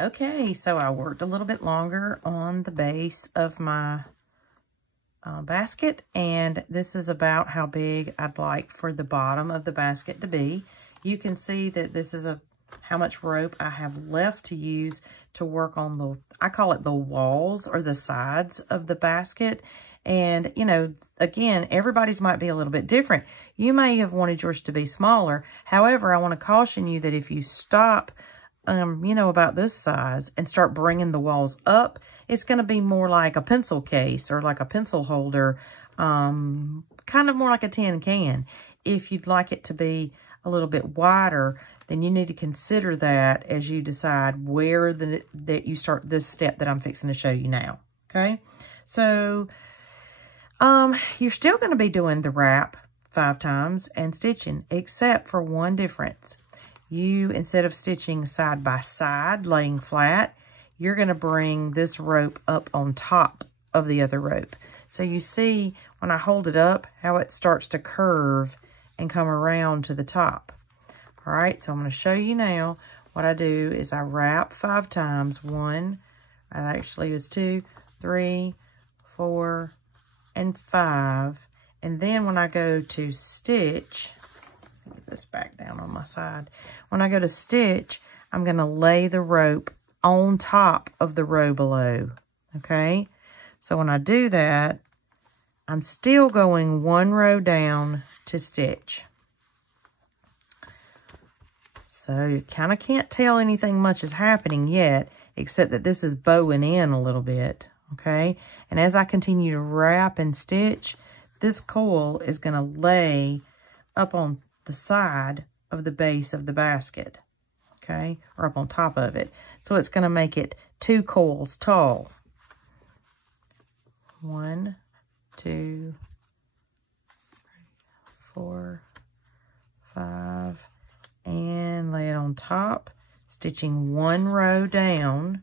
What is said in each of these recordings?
Okay, so I worked a little bit longer on the base of my basket, and this is about how big I'd like for the bottom of the basket to be. You can see that this is how much rope I have left to use to work on I call it the walls or the sides of the basket. And, you know, again, everybody's might be a little bit different. You may have wanted yours to be smaller. However, I want to caution you that if you stop, you know, about this size and start bringing the walls up, it's going to be more like a pencil case or like a pencil holder, kind of more like a tin can. If you'd like it to be a little bit wider, then you need to consider that as you decide where that you start this step that I'm fixing to show you now. Okay, so you're still going to be doing the wrap 5 times and stitching, except for one difference. You, instead of stitching side by side, laying flat, you're going to bring this rope up on top of the other rope. So you see when I hold it up, how it starts to curve and come around to the top. All right, so I'm going to show you now. What I do is I wrap 5 times. 1, I actually was 2, 3, 4, and 5. And then when I go to stitch, get this back down on my side. When I go to stitch, I'm going to lay the rope on top of the row below. Okay, so when I do that, I'm still going 1 row down to stitch. So you kind of can't tell anything much is happening yet, except that this is bowing in a little bit, okay? And as I continue to wrap and stitch, this coil is going to lay up on the side of the base of the basket, okay? Or up on top of it. So it's going to make it 2 coils tall. 1, 2, 3, 4, 5, and lay it on top, stitching 1 row down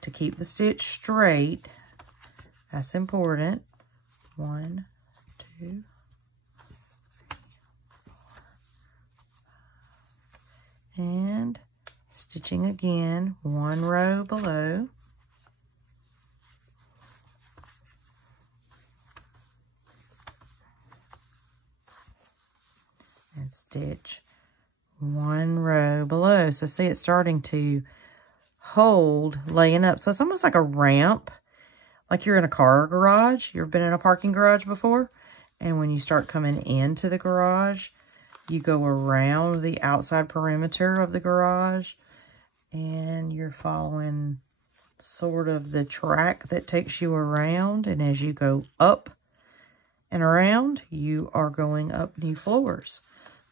to keep the stitch straight. That's important. 1, 2, 3, and stitching again 1 row below. And stitch 1 row below. So see, it's starting to hold, laying up. So it's almost like a ramp, like you're in a car garage. You've been in a parking garage before? And when you start coming into the garage, you go around the outside perimeter of the garage, and you're following sort of the track that takes you around. And as you go up and around, you are going up new floors.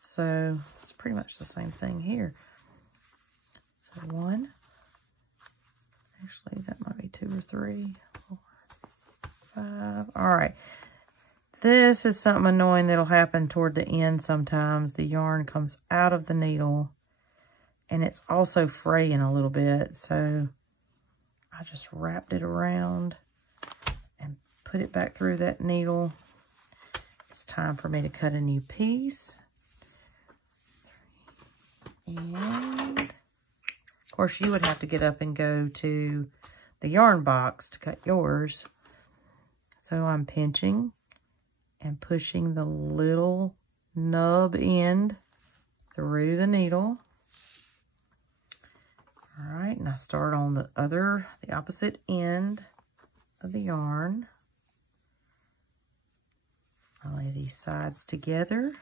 So it's pretty much the same thing here. So 1, actually that might be 2 or 3, 4, 5. All right. This is something annoying that'll happen toward the end sometimes. The yarn comes out of the needle and it's also fraying a little bit. So I just wrapped it around and put it back through that needle. It's time for me to cut a new piece. And of course you would have to get up and go to the yarn box to cut yours. So I'm pinching and pushing the little nub end through the needle. All right, and I start on the opposite end of the yarn. I lay these sides together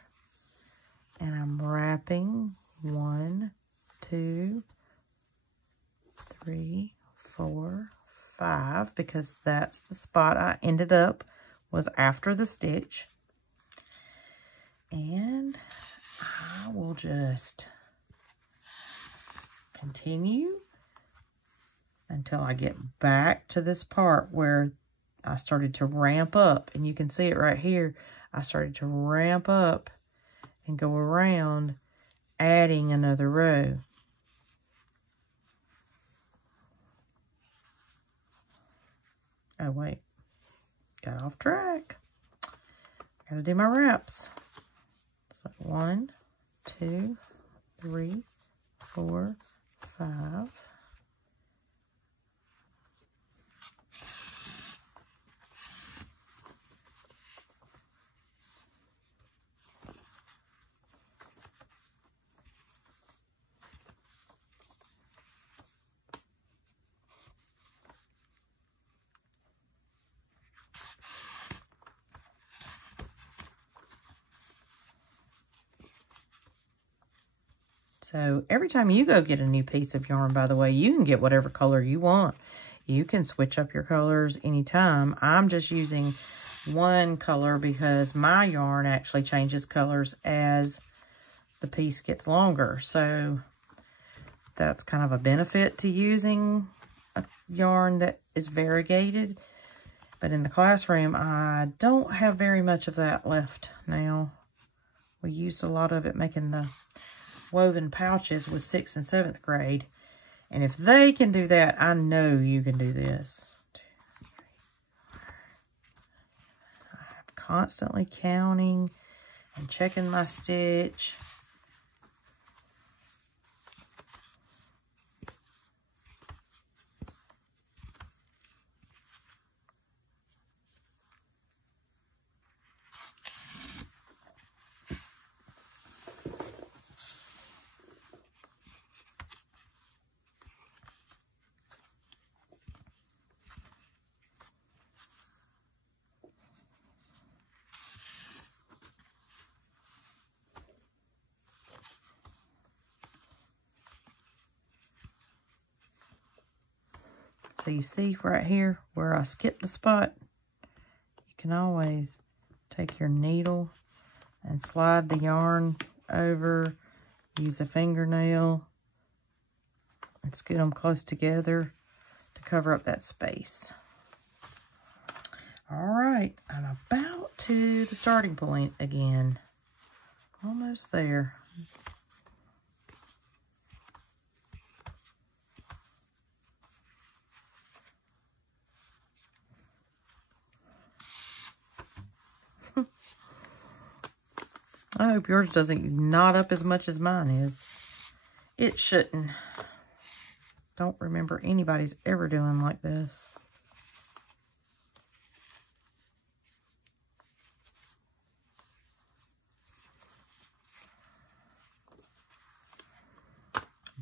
and I'm wrapping 1, 2, 3, 4, 5, because that's the spot I ended up was after the stitch. And I will just continue until I get back to this part where I started to ramp up. And you can see it right here. I started to ramp up and go around, adding another row. Oh, wait. Got off track. Gotta do my wraps. So 1, 2, 3, 4, 5. So every time you go get a new piece of yarn, by the way, you can get whatever color you want. You can switch up your colors anytime. I'm just using one color because my yarn actually changes colors as the piece gets longer. So that's kind of a benefit to using a yarn that is variegated. But in the classroom, I don't have very much of that left now. We used a lot of it making the woven pouches with 6th and 7th grade. And if they can do that, I know you can do this. I'm constantly counting and checking my stitch. So you see right here where I skipped the spot, you can always take your needle and slide the yarn over, use a fingernail, and scoot them close together to cover up that space. All right, I'm about to the starting point again. Almost there. I hope yours doesn't knot up as much as mine is. It shouldn't. Don't remember anybody's ever doing like this.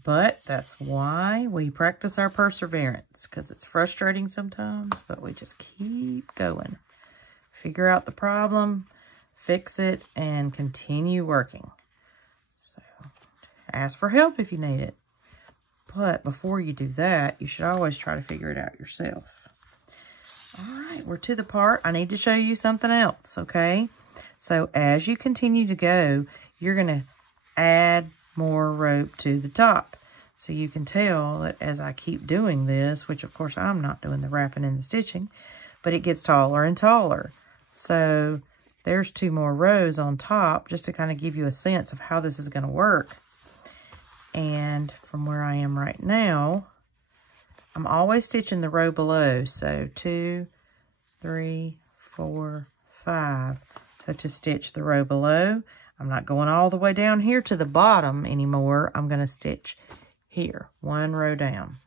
But that's why we practice our perseverance, because it's frustrating sometimes, but we just keep going. Figure out the problem, fix it, and continue working. So ask for help if you need it. But before you do that, you should always try to figure it out yourself. All right, we're to the part. I need to show you something else, okay? So as you continue to go, you're going to add more rope to the top. So you can tell that as I keep doing this, which of course I'm not doing the wrapping and the stitching, but it gets taller and taller. So there's 2 more rows on top just to kind of give you a sense of how this is going to work. And from where I am right now, I'm always stitching the row below. So 2, 3, 4, 5. So to stitch the row below, I'm not going all the way down here to the bottom anymore. I'm going to stitch here, 1 row down.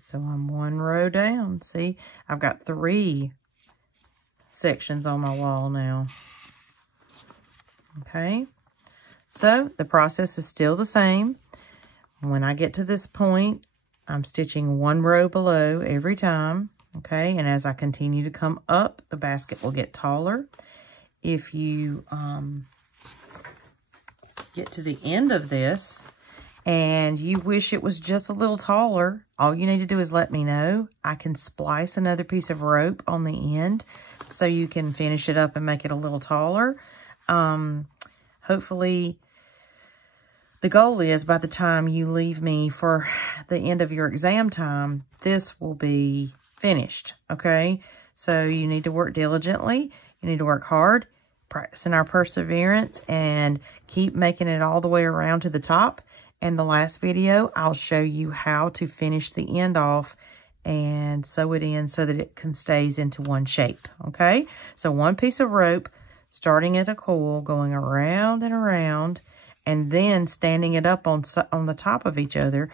So I'm 1 row down. See, I've got 3 sections on my wall now. Okay, so the process is still the same. When I get to this point, I'm stitching 1 row below every time. Okay, and as I continue to come up, the basket will get taller. If you get to the end of this and you wish it was just a little taller, all you need to do is let me know. I can splice another piece of rope on the end so you can finish it up and make it a little taller. Hopefully, the goal is by the time you leave me for the end of your exam time, this will be finished, okay? So you need to work diligently. You need to work hard, practicing our perseverance, and keep making it all the way around to the top. In the last video, I'll show you how to finish the end off and sew it in so that it stays into one shape, okay? So 1 piece of rope starting at a coil, going around and around, and then standing it up on the top of each other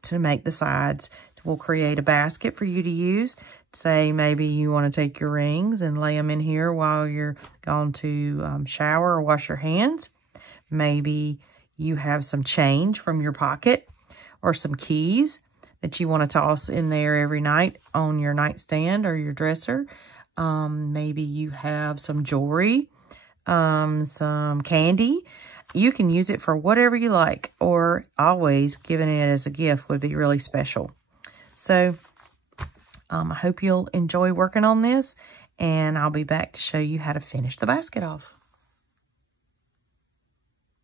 to make the sides. We'll create a basket for you to use. Say maybe you want to take your rings and lay them in here while you're going to shower or wash your hands. Maybe you have some change from your pocket or some keys that you want to toss in there every night on your nightstand or your dresser. Maybe you have some jewelry, some candy. You can use it for whatever you like, or always giving it as a gift would be really special. So I hope you'll enjoy working on this, and I'll be back to show you how to finish the basket off.